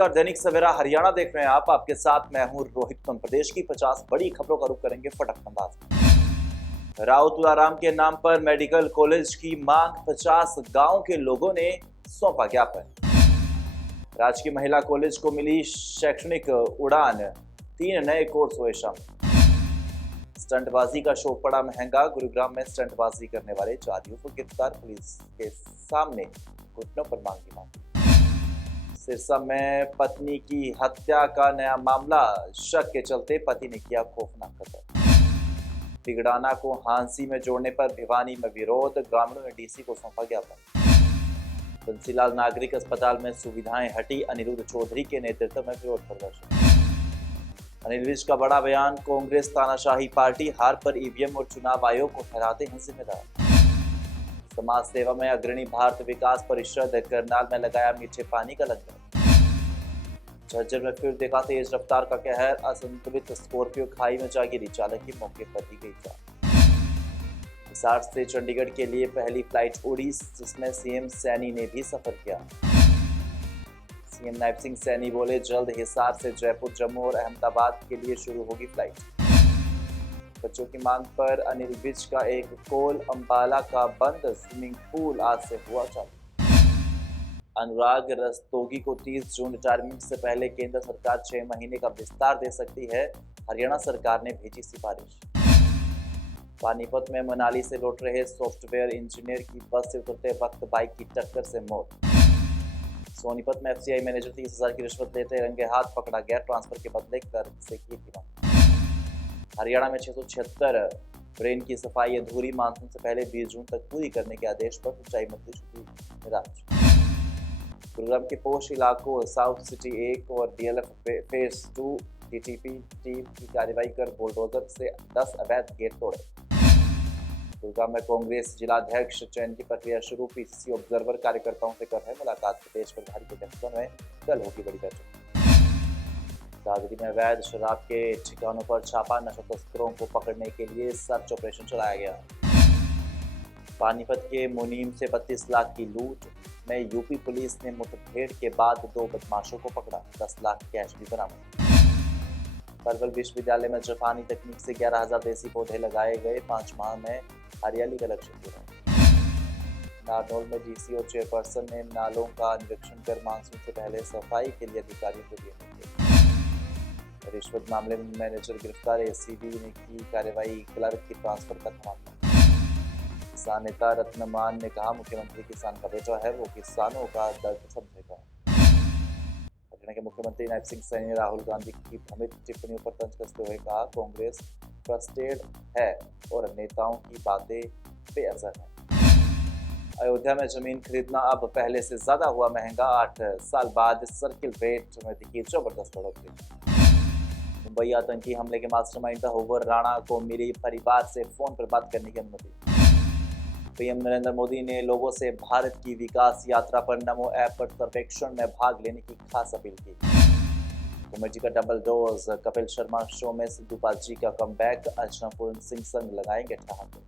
नमस्कार, दैनिक सवेरा हरियाणा देख रहे हैं आप। आपके साथ मैं हूं रोहित। प्रदेश की 50 बड़ी खबरों का रुख करेंगे फटक अंदाज। राव तुलाराम के नाम पर मेडिकल कॉलेज की मांग, 50 गांव के लोगों ने सौंपा ज्ञापन। राजकीय महिला कॉलेज को मिली शैक्षणिक उड़ान, 3 नए कोर्स हुए शामिल। स्टंटबाजी का शो पड़ा महंगा, गुरुग्राम में स्टंटबाजी करने वाले 4 युवक गिरफ्तार, पुलिस के सामने घुटनों पर मांगी मांग। सिरसा में पत्नी की हत्या का नया मामला, शक के चलते पति ने किया खौफनाक कत्ल। तिगड़ाना को हांसी में जोड़ने पर भिवानी में विरोध, ग्रामीणों ने डीसी को सौंपा ज्ञापन। बंसीलाल नागरिक अस्पताल में सुविधाएं हटी, अनिरुद्ध चौधरी के नेतृत्व में विरोध प्रदर्शन। अनिल विज का बड़ा बयान, कांग्रेस तानाशाही पार्टी, हार पर ईवीएम और चुनाव आयोग को ठहराते हैं जिम्मेदार। समाज सेवा में अग्रणी भारत विकास परिषद, करनाल में लगाया मीठे पानी का लंगर। झज्जर में फिर देखा तेज रफ्तार का कहर, असंतुलित स्कॉर्पियो खाई में जा गिरी, चालक की मौके पर दी गई जान। हिसार से चंडीगढ़ के लिए पहली फ्लाइट उड़ी, जिसमें सीएम सैनी ने भी सफर किया। सीएम नायब सिंह सैनी बोले, जल्द हिसार से जयपुर, जम्मू और अहमदाबाद के लिए शुरू होगी फ्लाइट। बच्चों की मांग पर अनिल विज का एक कोल, अंबाला का बंद स्विमिंग पूल आज से हुआ चालू। अनुराग रस्तोगी को 30 जून रिटायरमेंट से पहले केंद्र सरकार 6 महीने का विस्तार दे सकती है, हरियाणा सरकार ने भेजी सिफारिश। पानीपत में मनाली से लौट रहे सॉफ्टवेयर इंजीनियर की बस से उतरते वक्त बाइक की टक्कर से मौत। सोनीपत में एफसीआई मैनेजर 30,000 की रिश्वत लेते रंगे हाथ पकड़ा गया, ट्रांसफर के बदले कर से की थी मांग। हरियाणा में 676 ड्रेन की सफाई अधूरी, मानसून से पहले 20 जून तक पूरी करने के आदेश पर सिंचाई मंत्री छुट्टी निराश। गुरुग्राम के पोश इलाकों साउथ सिटी 1 और डीएलएफ फेज 2 टीटीपी टीम की कार्रवाई कर बुलडोजर से 10 अवैध गेट तोड़े। गुरुग्राम में कांग्रेस जिलाध्यक्ष चयन की प्रक्रिया शुरू, पीसीसी ऑब्जर्वर कार्यकर्ताओं से कर है मुलाकात। प्रदेश प्रभारी के नेतृत्व में कल होगी बड़ी बैठक। दादरी में अवैध शराब के ठिकानों पर छापा, नशा तस्करों को पकड़ने के लिए सर्च ऑपरेशन चलाया गया। पानीपत के मुनीम से 32 लाख की लूट में यूपी पुलिस ने मुठभेड़ के बाद 2 बदमाशों को पकड़ा, 10 लाख कैश भी बरामद। परवल विश्वविद्यालय में जापानी तकनीक से 11,000 देसी पौधे लगाए गए, 5 माह में हरियाली का लक्ष्य पूरा। नारनौल में डीसी और चेयरपर्सन ने नालों का निरीक्षण कर मानसून से पहले सफाई के लिए अधिकारियों को दिए निर्देश। रिश्वत मामले में मैनेजर गिरफ्तार, एसीबी ने की कार्रवाई, क्लर्क की ट्रांसफर का धमाका। किसान नेता रत्नमान ने कहा, मुख्यमंत्री किसान का बेटा है, वो किसानों का दर्द समझेगा। हरियाणा के मुख्यमंत्री नायब सिंह सैनी ने राहुल गांधी की भ्रमित टिप्पणियों पर तंज कसते हुए कहा, कांग्रेस फ्रस्ट्रेटेड है और नेताओं की बातें बेअसर है। अयोध्या में जमीन खरीदना अब पहले से ज्यादा हुआ महंगा, 8 साल बाद सर्किल रेट में दिखी जबरदस्त बढ़ोतरी। मुंबई आतंकी हमले के मास्टरमाइंड हूवर राणा को मिली परिवार से फोन पर बात करने की अनुमति। पीएम नरेंद्र मोदी ने लोगों से भारत की विकास यात्रा पर नमो ऐप पर सर्वेक्षण में भाग लेने की खास अपील की। कॉमेडी का double dose, Kapil Sharma show में सिद्धू बाजी का कमबैक, अर्चना पूर्ण सिंह संग लगाएंगे ठहाके।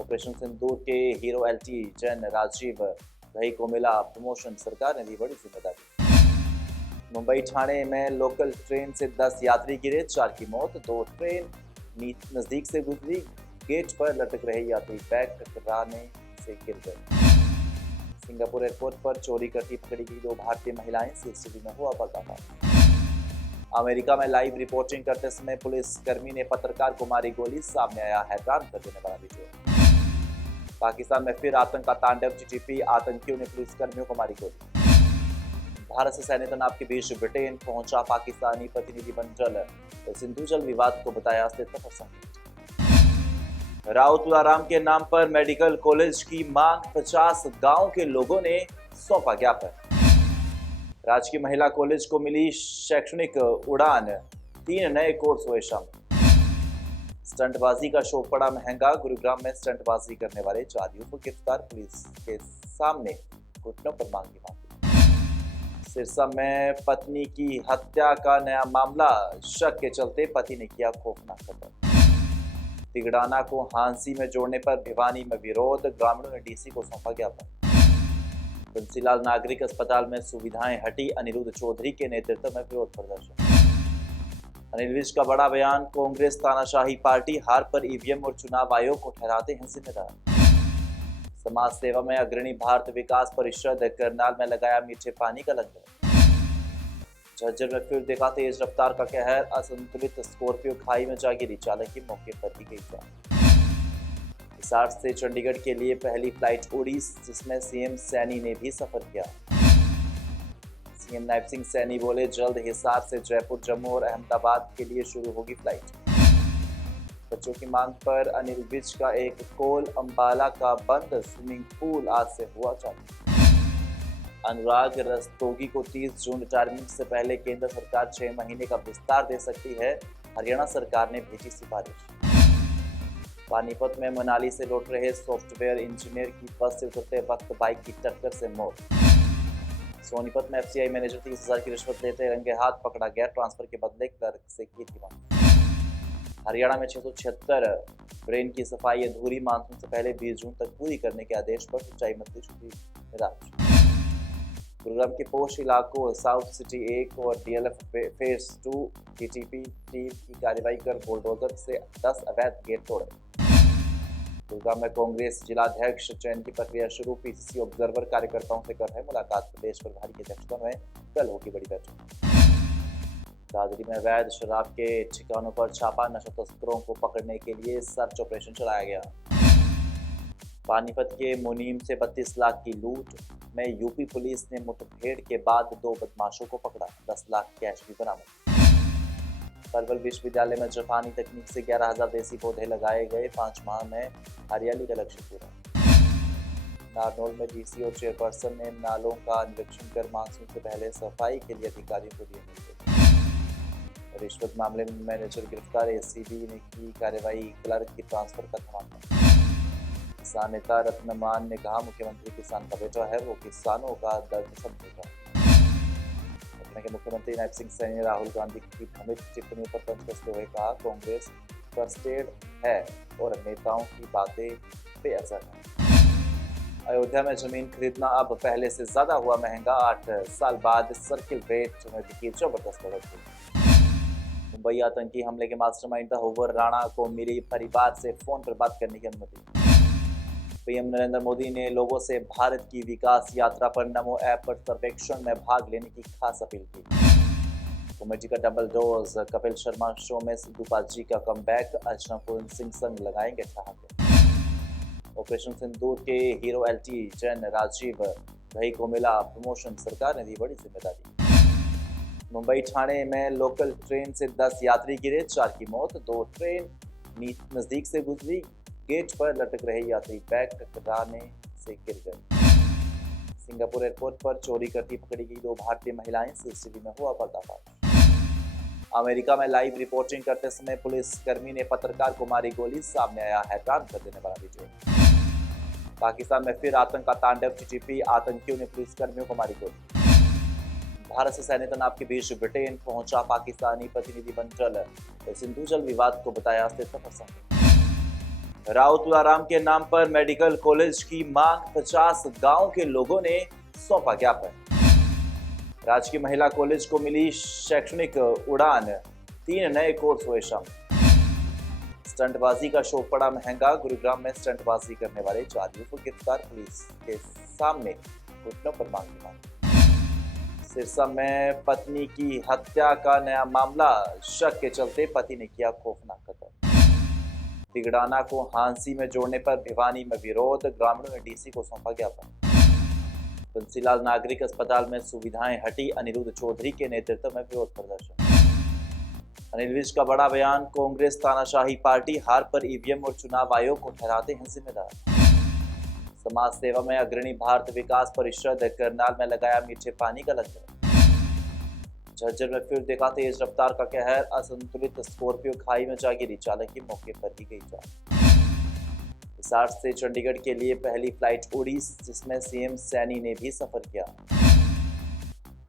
ऑपरेशन सिंदूर के हीरो एलटी जैन राजीव भाई को मिला प्रमोशन, सरकार ने दी बड़ी जिम्मेदारी। मुंबई ठाणे में लोकल ट्रेन से 10 यात्री गिरे, 4 की मौत, 2 ट्रेन नजदीक से गुजरी, गेट पर लटक रहे यात्री बैग टकराने से गिर गए। सिंगापुर एयरपोर्ट पर चोरी करती पकड़ी गई 2 भारतीय महिलाएं, सीसीटीवी में हुआ पर्दाफाश। अमेरिका में लाइव रिपोर्टिंग करते समय पुलिस कर्मी ने पत्रकार को मारी गोली, सामने आया हैरान कर देने वाला वीडियो। पाकिस्तान में फिर आतंक का तांडव, टीटीपी आतंकियों ने पुलिस कर्मियों को मारी गोली। भारत से सैन्य तनाव के बीच ब्रिटेन पहुंचा पाकिस्तानी प्रतिनिधिमंडल, सिंधु जल विवाद को बताया अस्तित्व पर संकट। राव तुलाराम के नाम पर मेडिकल कॉलेज की मांग, 50 गांव के लोगों ने सौंपा ज्ञापन। राजकीय महिला कॉलेज को मिली शैक्षणिक उड़ान, 3 नए कोर्स हुए शामिल। स्टंटबाजी का शो पड़ा महंगा, गुरुग्राम में स्टंटबाजी करने वाले 4 युवक गिरफ्तार, पुलिस के सामने घुटनों पर मांगी मांगी। सिरसा में पत्नी की हत्या का नया मामला, शक के चलते पति ने किया खौफनाक कत्ल। तिगड़ाना को हांसी में जोड़ने पर भिवानी में विरोध, ग्रामीणों ने डीसी को सौंपा ज्ञापन। बंसीलाल नागरिक अस्पताल में सुविधाएं हटी, अनिरुद्ध चौधरी के नेतृत्व में विरोध प्रदर्शन। अनिल विज का बड़ा बयान, कांग्रेस तानाशाही पार्टी, हार पर ईवीएम और चुनाव आयोग को ठहराते हैं जिम्मेदार। समाज सेवा में अग्रणी भारत विकास परिषद करनाल में लगाया मीठे पानी का लंगर। झज्जर में फिर देखा तेज रफ्तार का कहर, असंतुलित स्कॉर्पियो खाई में जा गिरी, चालक की मौके पर ही गई जान। हिसार से चंडीगढ़ के लिए पहली फ्लाइट उड़ी, जिसमें सीएम सैनी ने भी सफर किया। सीएम नायब सिंह सैनी बोले, जल्द हिसार से जयपुर, जम्मू और अहमदाबाद के लिए शुरू होगी फ्लाइट। बच्चों की मांग पर अनिल विज का एक कोल, अंबाला का बंद स्विमिंग पूल आज से हुआ चालू। अनुराग रस्तोगी को 30 जून रिटायरमेंट से पहले केंद्र सरकार 6 महीने का विस्तार दे सकती है, हरियाणा सरकार ने भेजी सिफारिश। पानीपत में मनाली से लौट रहे सॉफ्टवेयर इंजीनियर की बस से उतरते वक्त बाइक की टक्कर से मौत। सोनीपत में एफसीआई मैनेजर 30,000 की रिश्वत लेते रंगे हाथ पकड़ा गया, ट्रांसफर के बदले क्लर्क से की थी मांग। हरियाणा में 676 ड्रेन की सफाई अधूरी, मानसून से पहले 20 जून तक पूरी करने के आदेश पर सिंचाई मंत्री श्री निराश। गुरुग्राम के पोश इलाकों साउथ सिटी 1 और डीएलएफ फेज 2 टीटीपी टीम की कार्रवाई कर बुलडोजर से 10 अवैध गेट तोड़े। गुरुग्राम में कांग्रेस जिलाध्यक्ष चयन की प्रक्रिया शुरू, पीसीसी ऑब्जर्वर कार्यकर्ताओं से कर रहे मुलाकात। प्रदेश प्रभारी की अध्यक्षता में कल होगी बड़ी बैठक। दादरी में अवैध शराब के ठिकानों पर छापा, नशा तस्करों को पकड़ने के लिए सर्च ऑपरेशन चलाया गया। पानीपत के मुनीम से 32 लाख की लूट में यूपी पुलिस ने मुठभेड़ के बाद 2 बदमाशों को पकड़ा, 10 लाख कैश भी बरामद। पलवल विश्वविद्यालय में जापानी तकनीक से 11,000 देसी पौधे लगाए गए, 5 माह में हरियाली का लक्ष्य पूरा। नारनौल में डीसी और चेयरपर्सन ने नालों का निरीक्षण कर मानसून से पहले सफाई के लिए अधिकारियों को दिए निर्देश। रिश्वत मामले में मैनेजर गिरफ्तार, एसीबी ने की कार्रवाई, क्लर्क की ट्रांसफर का धमाका। किसान नेता रत्नमान ने कहा, मुख्यमंत्री किसान का बेटा है, वो किसानों का दर्द समझेगा। पटना के मुख्यमंत्री नायब सिंह सैनी ने राहुल गांधी की भ्रमित टिप्पणियों पर तंज कसते हुए कहा, कांग्रेस फ्रस्ट्रेटेड है और नेताओं की बातें बेअसर हैं। अयोध्या में जमीन खरीदना अब पहले से ज्यादा हुआ महंगा, 8 साल बाद सर्किल रेट में दिखी जबरदस्त बढ़ोतरी। मुंबई आतंकी हमले के मास्टरमाइंड हूवर राणा को मिली परिवार से फोन पर बात करने की अनुमति। पीएम नरेंद्र मोदी ने लोगों से भारत की विकास यात्रा पर नमो ऐप पर सर्वेक्षण में भाग लेने की खास अपील की। कॉमेडी का double dose, Kapil Sharma show में सिद्धू पाजी का कमबैक, अर्चना पूर्ण सिंह संग लगाएंगे ठहाके। ऑपरेशन सिंदूर के हीरो एलटी जैन राजीव भाई को मिला प्रमोशन, सरकार ने दी बड़ी जिम्मेदारी। मुंबई ठाणे में लोकल ट्रेन से 10 यात्री गिरे, 4 की मौत, 2 ट्रेन नजदीक से गुजरी, गेट पर लटक रहे यात्री बैग टकराने से गिर गए। सिंगापुर एयरपोर्ट पर चोरी करती पकड़ी गई 2 भारतीय महिलाएं, सीसीटीवी में हुआ पर्दाफाश। अमेरिका में लाइव रिपोर्टिंग करते समय पुलिसकर्मी ने पत्रकार को मारी गोली, सामने आया हैरान कर देने वाला वीडियो। पाकिस्तान में फिर आतंक का तांडव, टीटीपी आतंकियों ने पुलिसकर्मियों को मारी गोली। भारत से सैन्य तनाव के बीच ब्रिटेन पहुंचा पाकिस्तानी प्रतिनिधिमंडल, सिंधु जल विवाद को बताया अस्तित्व प्रसंग। राव तुलाराम के नाम पर मेडिकल कॉलेज की मांग, 50 गांव के लोगों ने सौंपा ज्ञापन। राजकीय महिला कॉलेज को मिली शैक्षणिक उड़ान, 3 नए कोर्स हुए शामिल। स्टंटबाजी का शो पड़ा महंगा, गुरुग्राम में स्टंटबाजी करने वाले 4 युवक गिरफ्तार, पुलिस के सामने घुटनों पर मांगी मांग। सिरसा में पत्नी की हत्या का नया मामला, शक के चलते पति ने किया खौफनाक कत्ल। तिगड़ाना को हांसी में जोड़ने पर भिवानी में विरोध, ग्रामीणों ने डीसी को सौंपा ज्ञापन। बंसीलाल नागरिक अस्पताल में सुविधाएं हटी, अनिरुद्ध चौधरी के नेतृत्व में विरोध प्रदर्शन। अनिल विज का बड़ा बयान, कांग्रेस तानाशाही पार्टी, हार पर ईवीएम और चुनाव आयोग को ठहराते हैं जिम्मेदार। समाज सेवा में अग्रणी भारत विकास परिषद करनाल में लगाया मीठे पानी का लंगर। झज्जर में फिर देखा तेज रफ्तार का कहर, असंतुलित स्कॉर्पियो खाई में जा गिरी, चालक की मौके पर ही गई जान। हिसार से चंडीगढ़ के लिए पहली फ्लाइट उड़ी, जिसमें सीएम सैनी ने भी सफर किया।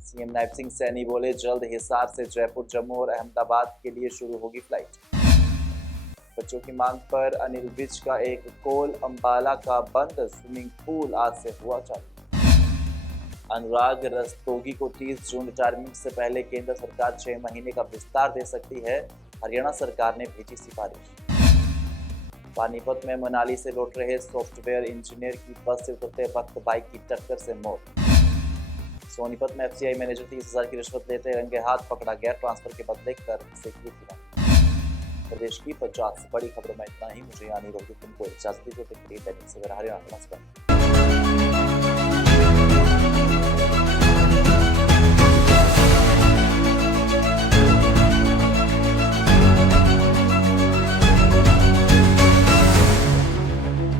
सीएम नायब सिंह सैनी बोले, जल्द हिसार से जयपुर, जम्मू और अहमदाबाद के लिए शुरू होगी फ्लाइट। बच्चों की मांग पर अनिल विज का एक कोल, अंबाला का बंद स्विमिंग पूल आज से हुआ चालू। अनुराग रस्तोगी को 30 जून रिटायरमेंट से पहले केंद्र सरकार 6 महीने का विस्तार दे सकती है, हरियाणा सरकार ने भेजी सिफारिश। पानीपत में मनाली से लौट रहे सॉफ्टवेयर इंजीनियर की बस से उतरते वक्त बाइक की टक्कर से मौत। सोनीपत में एफसीआई मैनेजर 30,000 की रिश्वत लेते रंगे हाथ पकड़ा गया, ट्रांसफर के बदले कर से की गिरफ्तार। प्रदेश की 50 बड़ी खबरों में इतना ही। मुझे यानी रोहित तुमको इजाजत दीजिए। दैनिक सवेरा हरियाणा। नमस्कार।